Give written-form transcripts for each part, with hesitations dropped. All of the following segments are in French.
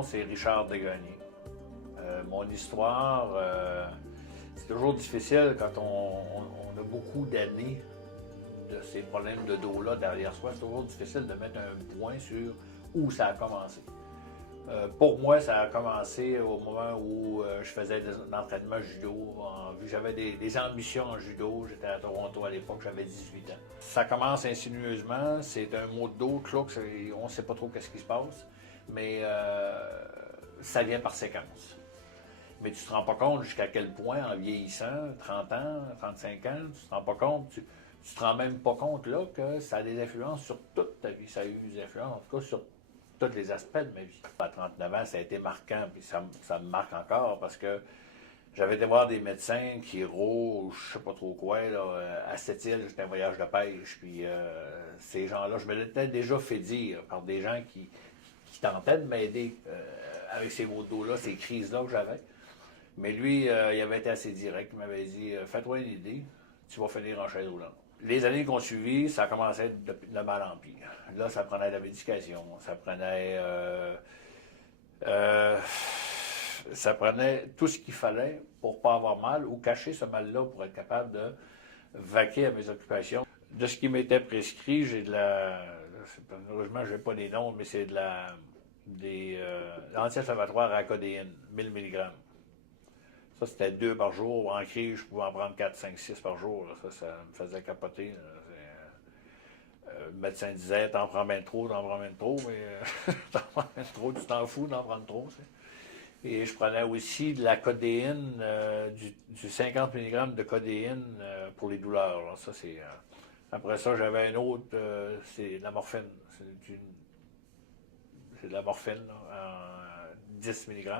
nom, c'est Richard Desgagnés. Mon histoire, c'est toujours difficile quand on a beaucoup d'années de ces problèmes de dos-là derrière soi. C'est toujours difficile de mettre un point sur où ça a commencé. Pour moi, ça a commencé au moment où je faisais des entraînements judo. J'avais des ambitions en judo. J'étais à Toronto à l'époque, j'avais 18 ans. Ça commence insinueusement. C'est un mot de dos, on ne sait pas trop qu'est-ce qui se passe, mais ça vient par séquence. Mais tu ne te rends pas compte jusqu'à quel point, en vieillissant, 30 ans, 35 ans, tu ne te rends pas compte, tu te rends même pas compte là que ça a des influences sur toute ta vie. Ça a eu des influences, en tout cas, sur tous les aspects de ma vie. À 39 ans, ça a été marquant, puis ça me marque encore parce que j'avais été voir des médecins qui ou je sais pas trop quoi, là, à Sept-Îles, j'étais un voyage de pêche, puis ces gens-là, je me l'étais déjà fait dire par des gens qui tentaient de m'aider avec ces maux de dos-là, ces crises-là que j'avais. Mais lui, il avait été assez direct, il m'avait dit « Fais-toi une idée, tu vas finir en chaise roulante. » Les années qui ont suivi, ça commençait de mal en pire. Là, ça prenait de la médication, ça prenait tout ce qu'il fallait pour pas avoir mal ou cacher ce mal-là pour être capable de vaquer à mes occupations. De ce qui m'était prescrit, heureusement, je n'ai pas les noms, mais c'est des anti-inflammatoires à codéine, 1000 mg. Ça, c'était 2 par jour. En crise, je pouvais en prendre 4, 5, 6 par jour. Ça me faisait capoter. Le médecin disait, t'en prends bien trop, mais t'en prends bien trop, tu t'en fous d'en prendre trop. Et je prenais aussi de la codéine, du 50 mg de codéine pour les douleurs. Alors, ça, après ça, j'avais un autre, c'est de la morphine. C'est de la morphine, là, en 10 mg.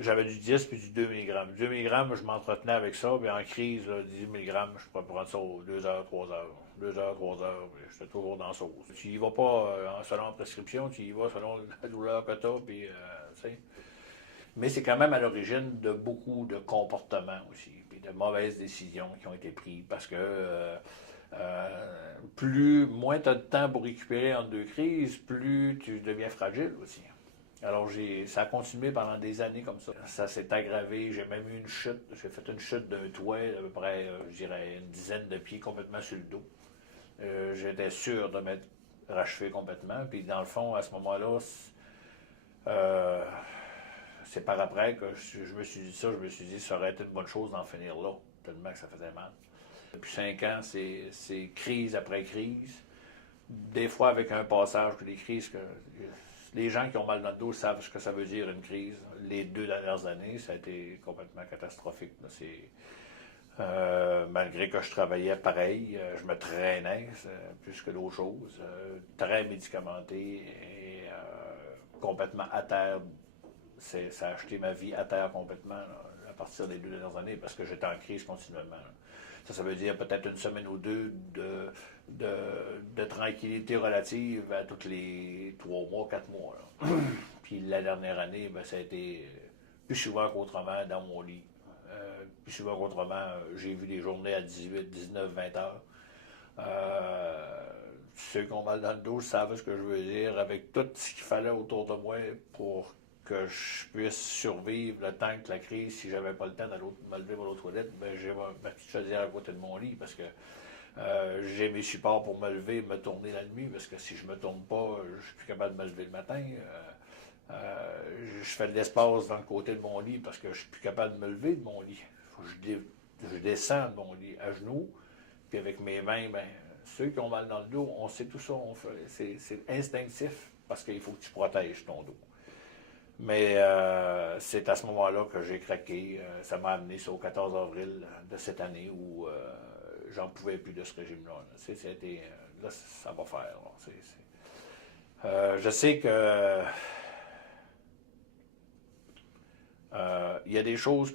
J'avais du 10 puis du 2 mg. 2 mg, je m'entretenais avec ça, puis en crise, là, 10 mg, je pourrais prendre ça aux 2 heures, 3 heures. 2 heures, 3 heures, puis j'étais toujours dans la sauce. Tu y vas pas selon prescription, tu y vas selon la douleur que tu as, puis, tu sais. Mais c'est quand même à l'origine de beaucoup de comportements aussi, puis de mauvaises décisions qui ont été prises, parce que moins tu as de temps pour récupérer entre deux crises, plus tu deviens fragile aussi. Alors, ça a continué pendant des années comme ça. Ça s'est aggravé. J'ai même eu une chute. J'ai fait une chute d'un toit d'à peu près, je dirais, une dizaine de pieds complètement sur le dos. J'étais sûr de m'être rachevé complètement. Puis, dans le fond, à ce moment-là, c'est par après que je me suis dit ça. Je me suis dit, ça aurait été une bonne chose d'en finir là, tellement que ça faisait mal. Depuis 5 ans, c'est crise après crise. Des fois, avec un passage, puis des crises que... Les gens qui ont mal dans le dos savent ce que ça veut dire une crise. Les 2 dernières années, ça a été complètement catastrophique. Malgré que je travaillais pareil, je me traînais plus que d'autres choses. Très médicamenté et complètement à terre. Ça a acheté ma vie à terre complètement là, à partir des 2 dernières années parce que j'étais en crise continuellement. Ça veut dire peut-être une semaine ou deux de tranquillité relative à tous les 3 mois, 4 mois. Là. Puis la dernière année, ben, ça a été plus souvent qu'autrement dans mon lit. Plus souvent qu'autrement, j'ai vu des journées à 18, 19, 20 heures. Ceux qui ont mal dans le dos savent ce que je veux dire, avec tout ce qu'il fallait autour de moi pour que je puisse survivre le temps que la crise, si j'avais pas le temps d'aller me lever pour l'autre toilette, ben j'ai ma petite chaudière à côté de mon lit parce que j'ai mes supports pour me lever et me tourner la nuit parce que si je me tourne pas, je suis plus capable de me lever le matin. Je fais de l'espace dans le côté de mon lit parce que je suis plus capable de me lever de mon lit. Faut que je descends de mon lit à genoux, puis avec mes mains, ben, ceux qui ont mal dans le dos, on sait tout ça, c'est instinctif parce qu'il faut que tu protèges ton dos. Mais c'est à ce moment-là que j'ai craqué. Ça m'a amené ça au 14 avril de cette année où j'en pouvais plus de ce régime-là. Là, ça va faire. Je sais que il y a des choses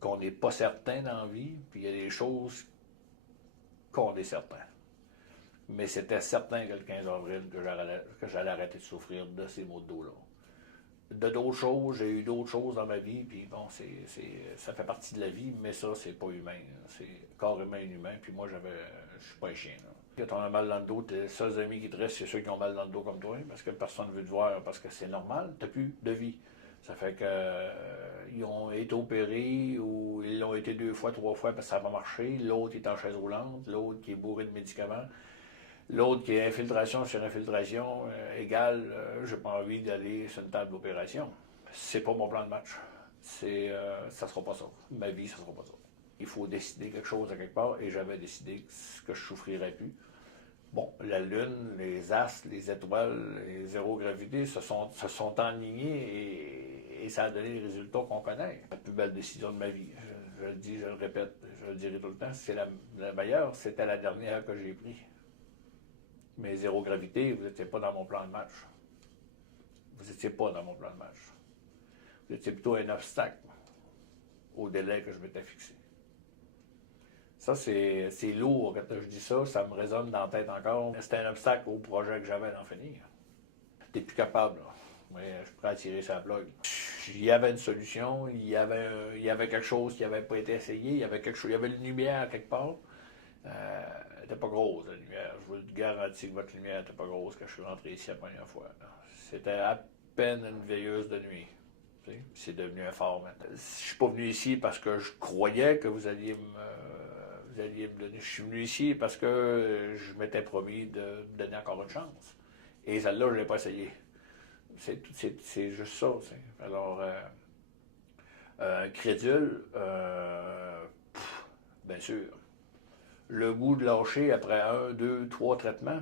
qu'on n'est pas certain dans la vie, puis il y a des choses qu'on est certain. Mais c'était certain que le 15 avril que j'allais arrêter de souffrir de ces maux de dos-là. de d'autres choses, j'ai eu d'autres choses dans ma vie, puis bon, ça fait partie de la vie, mais ça, c'est pas humain. C'est carrément inhumain, puis moi, je suis pas un chien. Là. Quand on a mal dans le dos, tes seuls amis qui te restent, c'est ceux qui ont mal dans le dos comme toi, parce que personne ne veut te voir, parce que c'est normal, t'as plus de vie. Ça fait que ils ont été opérés ou ils l'ont été 2 fois, 3 fois parce que ça n'a pas marché. L'autre est en chaise roulante, l'autre qui est bourré de médicaments. L'autre qui est infiltration sur infiltration égale, j'ai pas envie d'aller sur une table d'opération. C'est pas mon plan de match. Ça sera pas ça. Ma vie, ça sera pas ça. Il faut décider quelque chose à quelque part et j'avais décidé que je souffrirais plus. Bon, la Lune, les astres, les étoiles, les zéro gravité se sont alignés et ça a donné les résultats qu'on connaît. La plus belle décision de ma vie. Je le dis, je le répète, je le dirai tout le temps, c'est la meilleure. C'était la dernière que j'ai prise. Mais zéro gravité, vous n'étiez pas dans mon plan de match. Vous n'étiez pas dans mon plan de match. Vous étiez plutôt un obstacle au délai que je m'étais fixé. Ça, c'est lourd quand je dis ça, ça me résonne dans la tête encore. C'était un obstacle au projet que j'avais d'en finir. T'es plus capable, là. Mais je suis prêt à tirer sa plug. Il y avait une solution, il y avait quelque chose qui n'avait pas été essayé, il y avait quelque chose, il y avait une lumière quelque part. Elle n'était pas grosse, la lumière. Je vous garantis que votre lumière n'était pas grosse quand je suis rentré ici la première fois. C'était à peine une veilleuse de nuit. C'est devenu un phare maintenant. Je ne suis pas venu ici parce que je croyais que vous alliez me donner. Je suis venu ici parce que je m'étais promis de me donner encore une chance. Et celle-là, je ne l'ai pas essayé. C'est juste ça. T'sais. Alors, crédule, bien sûr. Le goût de lâcher après 1, 2, 3 traitements,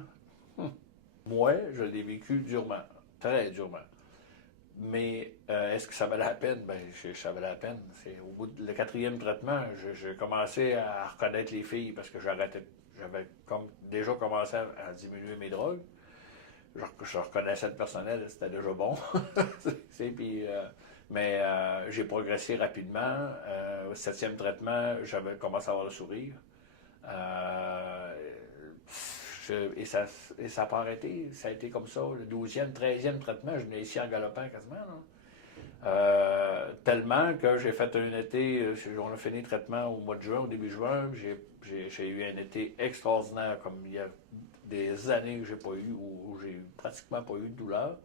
moi, je l'ai vécu durement, très durement. Mais est-ce que ça valait la peine? Ben, ça valait la peine. Au bout du 4e traitement, j'ai commencé à reconnaître les filles parce que j'avais déjà commencé à diminuer mes drogues. Je reconnaissais le personnel, c'était déjà bon. Mais j'ai progressé rapidement. Au 7e traitement, j'avais commencé à avoir le sourire. Et ça n'a pas arrêté. Ça a été comme ça. Le 12e, 13e traitement, je venais ici en galopant quasiment. Tellement que j'ai fait un été, on a fini le traitement au mois de juin, au début juin. J'ai eu un été extraordinaire, comme il y a des années que j'ai pas eu, où j'ai pratiquement pas eu de douleur.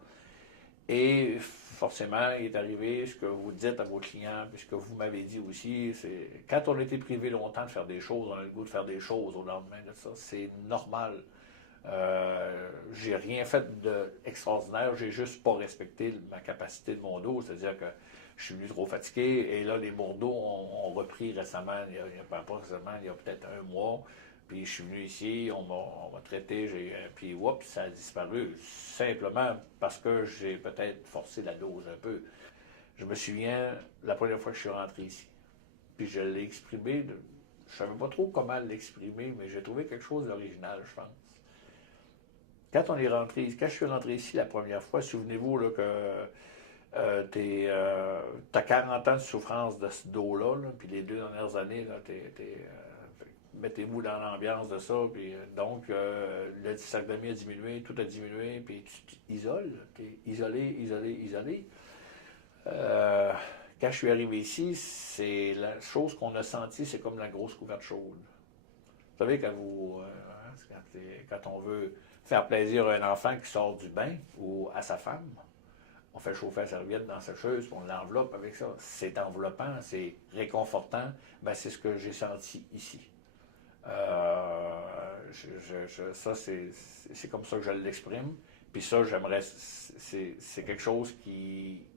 Et forcément, il est arrivé ce que vous dites à vos clients, puis ce que vous m'avez dit aussi, c'est quand on a été privé longtemps de faire des choses, on a le goût de faire des choses au lendemain de ça. C'est normal. J'ai rien fait d'extraordinaire, j'ai juste pas respecté ma capacité de mon dos, c'est-à-dire que je suis venu trop fatigué et là, les Bordeaux ont repris récemment, pas récemment, il y a peut-être un mois. Puis je suis venu ici, on m'a traité, puis oups, ça a disparu. Simplement parce que j'ai peut-être forcé la dose un peu. Je me souviens la première fois que je suis rentré ici. Puis je l'ai exprimé, je ne savais pas trop comment l'exprimer, mais j'ai trouvé quelque chose d'original, je pense. Quand je suis rentré ici la première fois, souvenez-vous là, que t'as 40 ans de souffrance de ce dos-là, là, puis les 2 dernières années, là, mettez-vous dans l'ambiance de ça. Puis, donc, le dysarthmie a diminué, tout a diminué, puis tu t'isoles. Tu es isolé, isolé, isolé. Quand je suis arrivé ici, c'est la chose qu'on a sentie, c'est comme la grosse couverte chaude. Vous savez, quand on veut faire plaisir à un enfant qui sort du bain ou à sa femme, on fait chauffer la serviette dans sa sécheuse, puis on l'enveloppe avec ça. C'est enveloppant, c'est réconfortant. Ben, c'est ce que j'ai senti ici. Ça, c'est comme ça que je l'exprime. Puis ça, j'aimerais. C'est quelque chose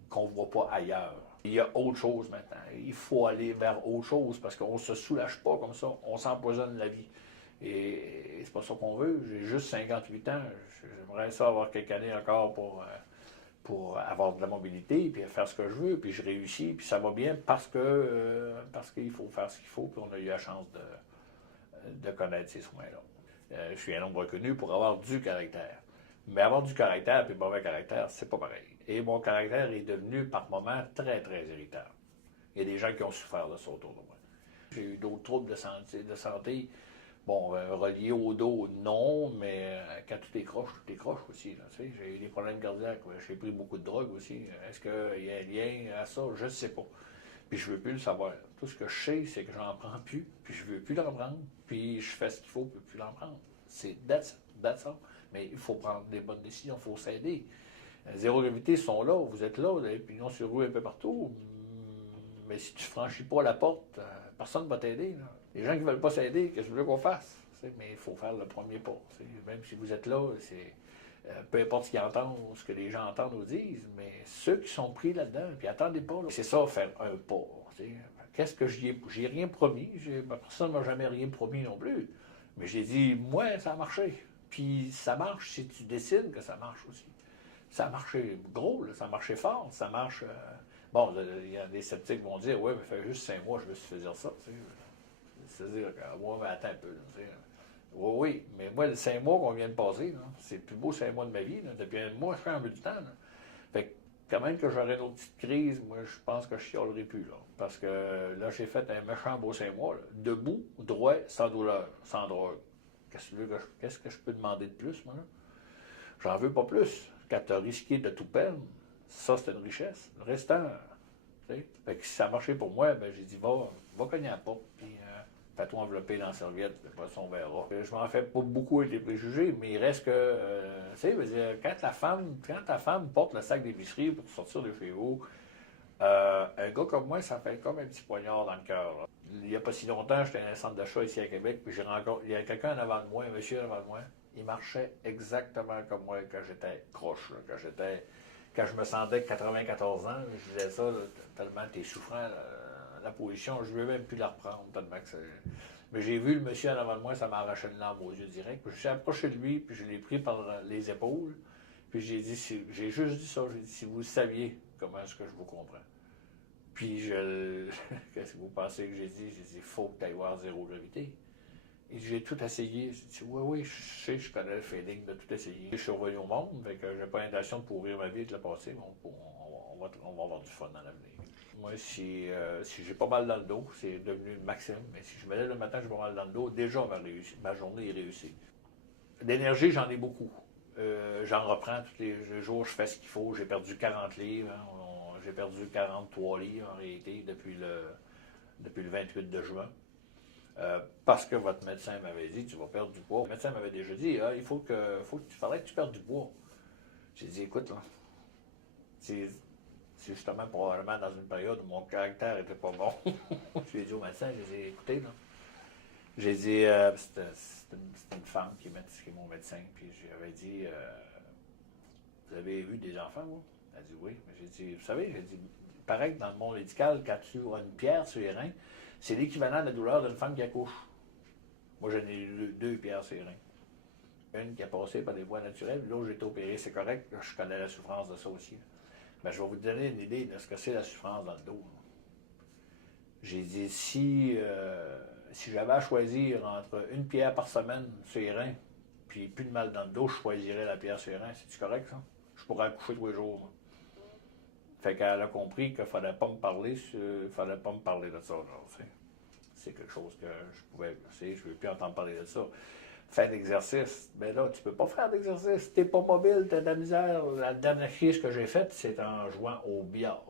qu'on ne voit pas ailleurs. Il y a autre chose maintenant. Il faut aller vers autre chose parce qu'on ne se soulage pas comme ça. On s'empoisonne la vie. Et c'est pas ça qu'on veut. J'ai juste 58 ans. J'aimerais ça avoir quelques années encore pour avoir de la mobilité, puis faire ce que je veux, puis je réussis, puis ça va bien parce qu'il faut faire ce qu'il faut, puis on a eu la chance de connaître ces soins-là. Je suis un homme reconnu pour avoir du caractère. Mais avoir du caractère et mauvais caractère, c'est pas pareil. Et mon caractère est devenu par moments très, très irritant. Il y a des gens qui ont souffert de ça autour de moi. J'ai eu d'autres troubles de santé Bon, relié au dos, non, mais quand tout est croche aussi. Là, tu sais, j'ai eu des problèmes cardiaques. J'ai pris beaucoup de drogue aussi. Est-ce qu'il y a un lien à ça? Je ne sais pas. Puis je ne veux plus le savoir. Tout ce que je sais, c'est que j'en prends plus, puis je ne veux plus l'en prendre, puis je fais ce qu'il faut pour ne plus l'en prendre. C'est that's all. Mais il faut prendre des bonnes décisions, il faut s'aider. Zéro gravité sont là, vous êtes là, vous avez pignon sur rue un peu partout. Mais si tu ne franchis pas la porte, personne ne va t'aider. Là. Les gens qui ne veulent pas s'aider, qu'est-ce que tu veux qu'on fasse? Mais il faut faire le premier pas. Même si vous êtes là, c'est peu importe ce qu'ils entendent, ce que les gens entendent ou disent, mais ceux qui sont pris là-dedans, puis attendez pas, là, c'est ça, faire un pas. Qu'est-ce que j'ai rien promis, personne ne m'a jamais rien promis non plus. Mais j'ai dit, moi, ça a marché. Puis ça marche si tu décides que ça marche aussi. Ça a marché gros, là, ça a marché fort, ça marche. Bon, il y a des sceptiques qui vont dire, ouais, mais fait juste 5 mois, je me suis fait dire ça. C'est-à-dire, ouais, mais attends un peu. Là, oui, oui, mais moi, les 5 mois qu'on vient de passer, là, c'est le plus beau 5 mois de ma vie. Là. Depuis un mois, je fais un peu du temps. Là. Fait que, quand même que j'aurais une autre petite crise, moi, je pense que je chialerai plus. Là. Parce que là, j'ai fait un méchant beau 5 mois. Là. Debout, droit, sans douleur, sans drogue. Qu'est-ce que je peux demander de plus, moi, là? J'en veux pas plus. Quand tu as risqué de tout perdre, ça, c'est une richesse. Le restant, tu sais. Fait que si ça a marché pour moi, ben, j'ai dit, va cogner à la porte, puis fais-toi envelopper dans la serviette, puis après ça, on verra. Je m'en fais pas beaucoup avec les préjugés, mais il reste que, tu sais, quand ta femme porte le sac d'épicerie pour sortir de chez vous, un gars comme moi, ça fait comme un petit poignard dans le cœur. Là. Il n'y a pas si longtemps, j'étais dans un centre d'achat ici à Québec, puis il y a quelqu'un en avant de moi, un monsieur en avant de moi, il marchait exactement comme moi quand j'étais croche, là, quand je me sentais 94 ans, je disais ça, là, tellement t'es souffrant, la position, je ne veux même plus la reprendre, tellement que c'est... Mais j'ai vu le monsieur en avant de moi, ça m'a arraché une lampe aux yeux direct, puis je suis approché de lui, puis je l'ai pris par les épaules, puis j'ai juste dit ça, j'ai dit, si vous saviez comment est-ce que je vous comprends. Puis qu'est-ce que vous pensez que j'ai dit? J'ai dit, il faut que tu ailles voir zéro gravité. Et j'ai tout essayé. J'ai dit, oui, je sais, je connais le feeling de tout essayer. Je suis revenu au monde, fait que j'ai pas l'intention de pourrir ma vie et de la passer, mais on va avoir du fun dans l'avenir. Moi, si j'ai pas mal dans le dos, c'est devenu le maximum, mais si je me lève le matin, j'ai pas mal dans le dos, déjà ma journée est réussie. D'énergie, j'en ai beaucoup. J'en reprends tous les jours, je fais ce qu'il faut. J'ai perdu 40 livres. Hein. J'ai perdu 43 livres en réalité depuis le 28 de juin. Parce que votre médecin m'avait dit, tu vas perdre du poids. Le médecin m'avait déjà dit, il faudrait que tu perdes du poids. J'ai dit, écoute, là, c'est justement probablement dans une période où mon caractère était pas bon. Je lui ai dit au médecin, j'ai dit, écoutez, là, j'ai dit, c'était une femme qui est mon médecin, puis j'avais dit, vous avez eu des enfants, vous? Elle a dit oui. Mais j'ai dit, vous savez, j'ai dit, pareil que dans le monde médical, quand tu as une pierre sur les reins, c'est l'équivalent de la douleur d'une femme qui accouche. Moi, j'en ai eu 2 pierres sur les reins. Une qui a passé par des voies naturelles, l'autre, j'ai été opéré, c'est correct, je connais la souffrance de ça aussi. Mais je vais vous donner une idée de ce que c'est la souffrance dans le dos. J'ai dit, si j'avais à choisir entre une pierre par semaine sur les reins, puis plus de mal dans le dos, je choisirais la pierre sur les reins. C'est-tu correct, ça? Je pourrais accoucher tous les jours, moi. Fait qu'elle a compris qu'il ne fallait pas me parler de ça. C'est quelque chose que je pouvais, je ne veux plus entendre parler de ça. Faire d'exercice, ben là, tu peux pas faire d'exercice. T'es pas mobile, t'as de la misère. La dernière crise que j'ai faite, c'est en jouant au billard.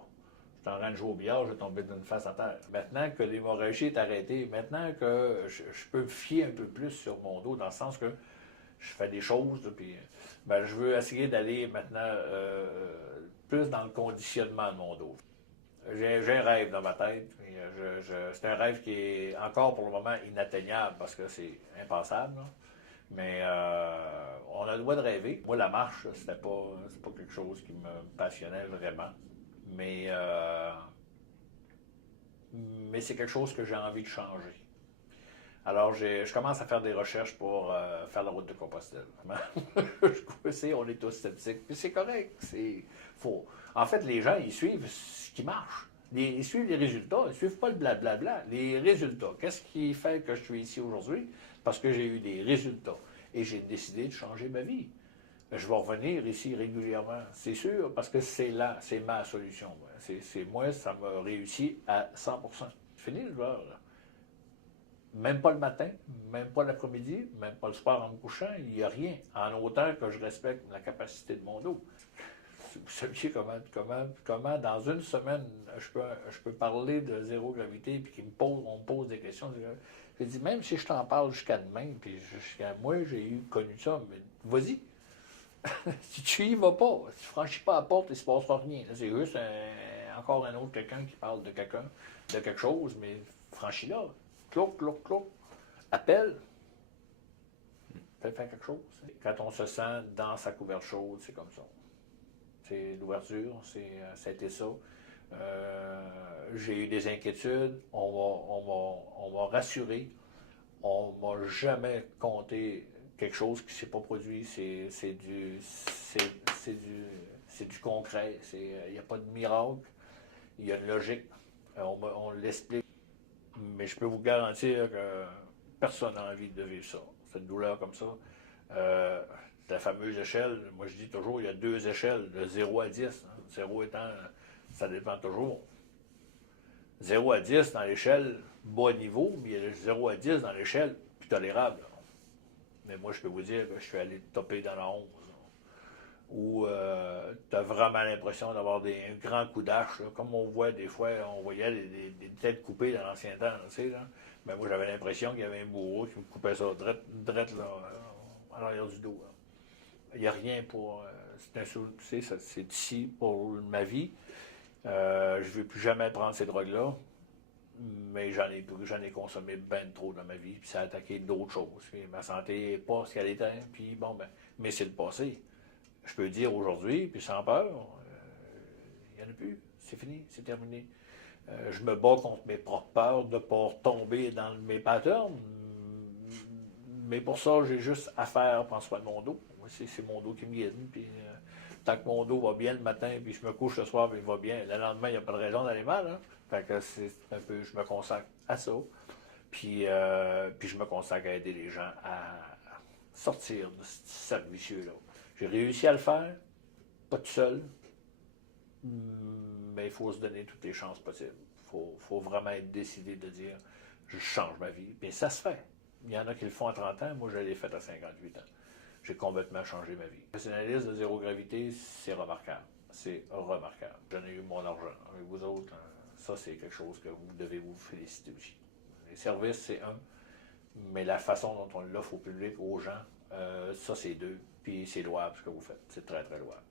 J'étais en train de jouer au billard, j'ai tombé d'une face à terre. Maintenant que l'hémorragie est arrêtée, maintenant que je peux me fier un peu plus sur mon dos, dans le sens que je fais des choses, puis ben, je veux essayer d'aller maintenant plus dans le conditionnement de mon dos. J'ai un rêve dans ma tête. C'est un rêve qui est encore pour le moment inatteignable parce que c'est impensable. Là. Mais on a le droit de rêver. Moi, la marche, c'est pas quelque chose qui me passionnait vraiment. Mais c'est quelque chose que j'ai envie de changer. Alors, je commence à faire des recherches pour faire la route de Compostelle. Je sais, on est tous sceptiques, mais c'est correct. Faut... En fait, les gens, ils suivent ce qui marche. Ils suivent les résultats, ils ne suivent pas le blablabla. Les résultats. Qu'est-ce qui fait que je suis ici aujourd'hui? Parce que j'ai eu des résultats. Et j'ai décidé de changer ma vie. Je vais revenir ici régulièrement, c'est sûr, parce que c'est ma solution. Moi, ça m'a réussi à 100%. Fini le joueur, là. Même pas le matin, même pas l'après-midi, même pas le soir en me couchant, il n'y a rien. En autant que je respecte la capacité de mon dos. Vous saviez comment dans une semaine, je peux parler de zéro gravité, puis on me pose des questions. Je dis, même si je t'en parle jusqu'à demain, puis jusqu'à moi, connu ça, mais vas-y. Si tu y vas pas, si tu franchis pas la porte, il se passera rien. C'est juste encore un autre quelqu'un qui parle de quelqu'un, de quelque chose, mais franchis-la. Cloc, cloc, cloc. Appelle. Fais faire quelque chose. Quand on se sent dans sa couverture chaude, c'est comme ça. C'est l'ouverture, ça a été ça. J'ai eu des inquiétudes, on m'a rassuré, on m'a jamais compté quelque chose qui ne s'est pas produit, c'est du concret, il n'y a pas de miracle, il y a une logique, on l'explique, mais je peux vous garantir que personne n'a envie de vivre ça, cette douleur comme ça. La fameuse échelle, moi je dis toujours, il y a deux échelles, de 0 à 10. Hein. 0 étant, ça dépend toujours. 0 à 10 dans l'échelle bas niveau, mais il y a 0 à 10 dans l'échelle plus tolérable. Mais moi, je peux vous dire que je suis allé topper dans la 11. Où tu as vraiment l'impression d'avoir un grand coup d'âge. Comme on voit des fois, on voyait des têtes coupées dans l'ancien temps. Tu sais, là. Mais moi, j'avais l'impression qu'il y avait un bourreau qui me coupait ça drette là, à l'arrière du dos. Là. Il n'y a rien pour. C'est ici pour ma vie. Je ne vais plus jamais prendre ces drogues-là. Mais j'en ai consommé ben trop dans ma vie. Puis ça a attaqué d'autres choses. Puis ma santé n'est pas ce qu'elle était. Puis bon, ben. Mais c'est le passé. Je peux dire aujourd'hui, puis sans peur, il n'y en a plus. C'est fini, c'est terminé. Je me bats contre mes propres peurs de ne pas tomber dans mes patterns. Mais pour ça, j'ai juste à faire prendre soin de mon dos. C'est mon dos qui me guide. Puis, tant que mon dos va bien le matin, puis je me couche le soir, puis il va bien, le lendemain, il n'y a pas de raison d'aller mal. Hein? Fait que c'est un peu, je me consacre à ça. Puis je me consacre à aider les gens à sortir de ce cercle vicieux-là. J'ai réussi à le faire, pas tout seul, mais il faut se donner toutes les chances possibles. Faut vraiment être décidé de dire je change ma vie. Puis ça se fait. Il y en a qui le font à 30 ans, moi je l'ai fait à 58 ans. J'ai complètement changé ma vie. Le professionnalisme de zéro gravité, c'est remarquable. C'est remarquable. J'en ai eu mon argent. Avec vous autres, ça c'est quelque chose que vous devez vous féliciter aussi. Les services, c'est un, mais la façon dont on l'offre au public, aux gens, ça c'est deux. Puis c'est louable ce que vous faites. C'est très, très louable.